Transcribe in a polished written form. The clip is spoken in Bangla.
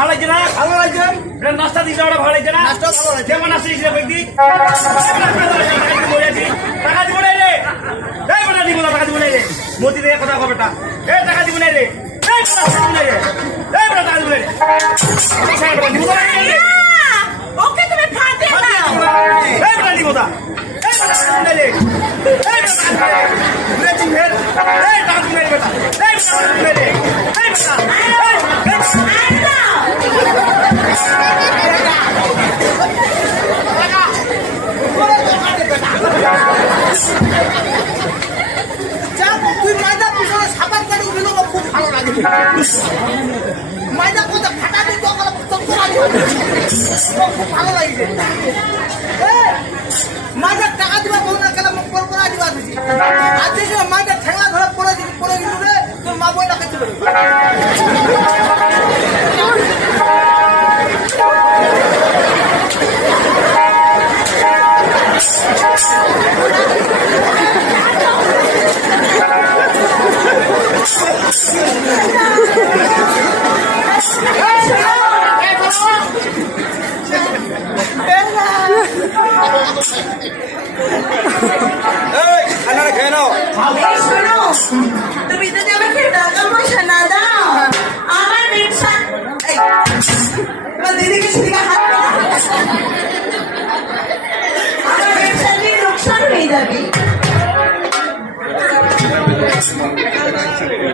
ভালো লাগছে না? ভালো লাগছে। এটা নাস্তা দিয়েছে ওটা ভালো লাগছে না? নাস্তা ভালো লাগছে। কেমন নাস্তা দিয়েছে ব্যক্তি? টাকা দিব না রে। এই বেটা দিব না, টাকা দিব না রে। মোদি দিয়ে কথা কবে টা? এই টাকা দিব না রে। এই টাকা দিব না রে। এই বেটা টাকা দিব না রে। দিব না রে। ওকে তুমি খাতে দাও। এই বেটা দিব না। এই বেটা টাকা দিব না রে। এই বেটা টাকা দিব না রে। বুঝে তুই ফের। এই টাকা দিব না রে বেটা। এই বেটা টাকা দিব না রে। এই বেটা। তুই মাইদা পিছনে সাবান কাটে উঠে খুব ভালো লাগে। মাইদা কোথায় ফাটা দিতে খুব ভালো লাগছে। মাইদার টাকা দিবা বল না কেন পড়া দিবা দিছি। আজকে যে মাইদার ঠেলা ধরে পড়ে কিন্তু রে তোর মা বইটা খেতে পারে। তুমি যদি আমাকে টাকা পয়সা না দাও আমার ব্যবসা দিদিকে সেদিকে হাত আমার ব্যবসা নিয়ে লোকসান হয়ে যাবে।